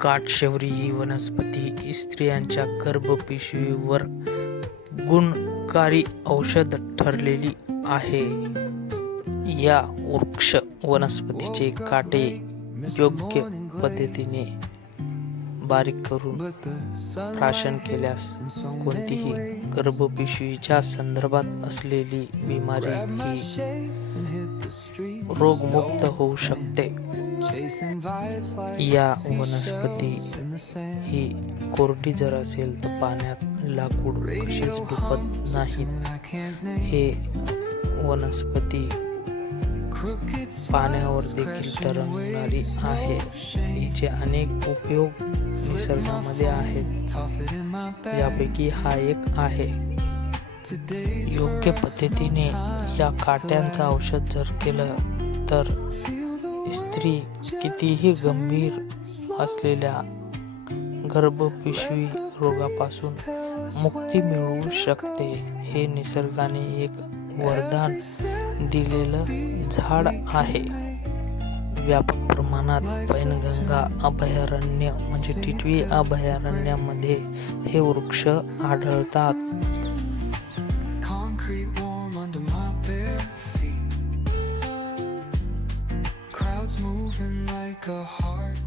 काटशेवरी ही वनस्पती स्त्रियांच्या गर्भपिशवीवर गुणकारी औषध ठरलेली आहे. या वृक्ष वनस्पतीचे काटे योग्य पद्धतीने बारीक करून प्राशन केल्यास कोणतीही गर्भपिशवीच्या संदर्भात असलेली बिमारी ही रोगमुक्त होऊ शकते. या वनस्पती ही कोरडी जर असेल तर पाण्यात लाकूड कशीच डुबत नाहीत. हे वनस्पती पाण्यावर देखील तरंगणारी आहे. हिचे अनेक उपयोग निसर्गामध्ये आहेत. यापैकी हा एक आहे. योग्य पद्धतीने या काट्यांचं औषध जर केलं तर स्त्री कितीही गंभीर असलेल्या गर्भपिशवी रोगापासून मुक्ती मिळवू शकते. हे निसर्गाने एक वरदान दिलेलं झाड आहे. व्यापक प्रमाणात पैनगंगा अभयारण्य म्हणजे टिटवी अभयारण्यामध्ये हे वृक्ष आढळतात. Crowds moving like a heart